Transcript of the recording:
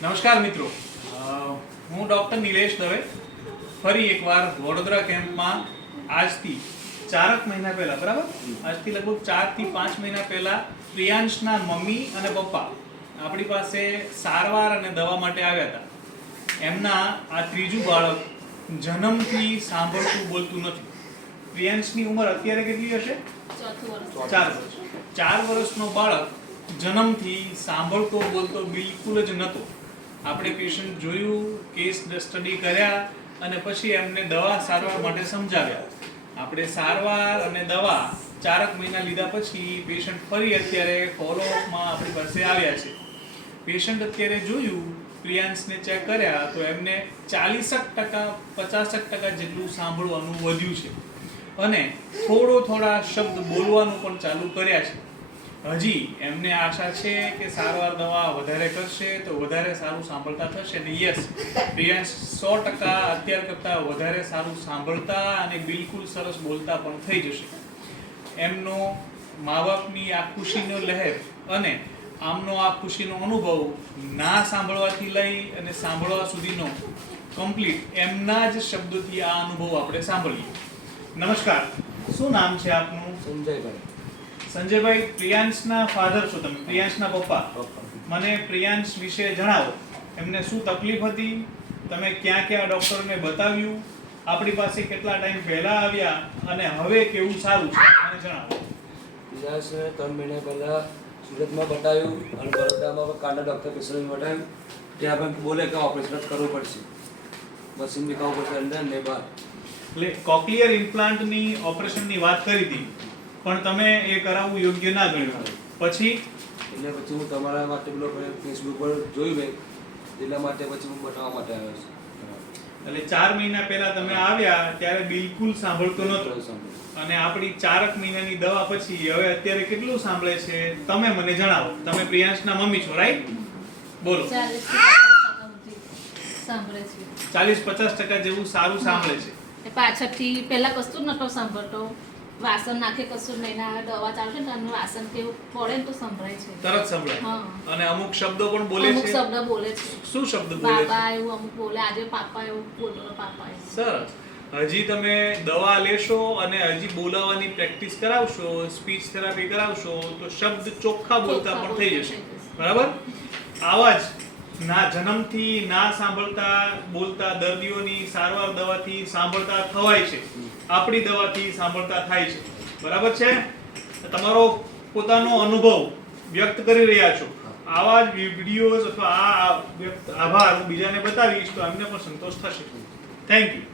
નમસ્કાર મિત્રો, હું ડૉક્ટર નિલેશ દવે ફરી એકવાર વડોદરા કેમ્પમાં આજથી 4 મહિના પહેલા બરાબર આજથી લગભગ 4 થી 5 મહિના પહેલા પ્રિયાંશના મમ્મી અને પપ્પા આપણી પાસે સારવાર અને દવા માટે આવ્યા હતા. એમના આ ત્રીજું બાળક જન્મથી સાંભળતું બોલતું નથી. પ્રિયાંશની ઉંમર અત્યારે કેટલી હશે? 4 વર્ષ. 4 વર્ષનો બાળક જન્મથી સાંભળતો બોલતો બિલકુલ જ નહોતો. આપણે પેશન્ટ જોયું, કેસ સ્ટડી કર્યા અને પછી એમને દવા સારવાર માટે સમજાવ્યા. આપણે સારવાર અને દવા 4 મહિના લીધા પછી પેશન્ટ ફરી અત્યારે ફોલોઅપમાં આપણી પાસે આવ્યા છે. પેશન્ટ અત્યારે જોયું, પ્રિયાંશને ચેક કર્યા તો એમને 40% 50% જેટલું સાંભળવાનું વધ્યું છે અને થોડા શબ્દ બોલવાનું પણ ચાલુ કર્યા છે. હજી એમને આશા છે કે સારવાર દવા વધારે કરશે તો વધારે સારું સાંભળતા થશે. અને યસ, પ્રિયાંશ 100% અત્યાર કરતાં વધારે સારું સાંભળતા અને બિલકુલ સરસ બોલતા પણ થઈ જશે. એમનો મા બાપની આ ખુશીનો લહેર અને આમનો આ ખુશીનો અનુભવ ના સાંભળવાથી લઈ અને સાંભળવા સુધીનો કમ્પ્લીટ એમના જ શબ્દોથી આ અનુભવ આપણે સાંભળીએ. નમસ્કાર, શું નામ છે આપનું? સંજયભાઈ. સંજયભાઈ, પ્રિયાંશના ફાધર છો તમે, પ્રિયાંશના પપ્પા. મને પ્રિયાંશ વિશે જણાવો. એમને શું તકલીફ હતી? તમે ક્યાં ક્યાં ડોક્ટરને બતાવ્યું? આપણી પાસે કેટલા ટાઈમ પહેલા આવ્યા અને હવે કેવું સારું છે મને જણાવો. પ્રિયાંશને 3 મહિના પહેલા સુરતમાં બતાવ્યું અને બરોડામાં કાંડા ડૉક્ટર કિશોરને બતાવ્યું. ત્યાં પણ બોલે કે ઓપરેશન જ કરવું પડશે, મશીન નીકાળવું પડશે અંદર ને બહાર. એટલે કોક્લિયર ઇમ્પ્લાન્ટની ઓપરેશનની વાત કરી હતી, પણ તમે એ કરાવવું યોગ્ય ના ગણ્યું. પછી હું તમારા માટે પેલો ફેસબુક પર જોયું મેં, એટલા માટે પછી હું બતાવવા માટે આવ્યો છું. એટલે 4 મહિના પહેલા તમે આવ્યા ત્યારે બિલકુલ સાંભળતો નહોતો અને આપણી 4 મહિનાની દવા પછી હવે અત્યારે કેટલું સાંભળે છે તમે મને જણાવો. તમે પ્રિયાંશના મમ્મી છો, રાઈટ? બોલો. 40-50% જેવું સારું સાંભળે છે. પાછળથી પહેલા કશું નતો સાંભળતો, વાસણ નાખે કશું નહીં, ના દવા ચાલશે ને એનું વાસણ કેવું પડે ને તો સંભળાય છે, તરત સંભળાય. અને અમુક શબ્દો પણ બોલે અમુક છે. શબ્દ બોલે છે. શું શબ્દ બોલે છે? પાપા એવું અમુક બોલે, આજે પાપા એવું બોલતો, પાપા એવું. સરસ. હજી તમે દવા લેશો અને હજી બોલાવવાની પ્રેક્ટિસ કરાવશો, સ્પીચ થેરાપી કરાવશો તો શબ્દ ચોખ્ખા બોલતા પણ થઈ જશે. બરાબર? આવા જ ના જન્મથી ના સાંભળતા બોલતા દર્દીઓની સારવાર દવાથી સાંભળતા થવાય છે, આપણી દવાથી સાંભળતા થાય છે. બરાબર છે? તમારો પોતાનો અનુભવ વ્યક્ત કરી રહ્યા છો. આવા જ વિડીયોઝ અથવા આ આભાર હું બીજાને બતાવીશ તો અમને પણ સંતોષ થશે. Thank you.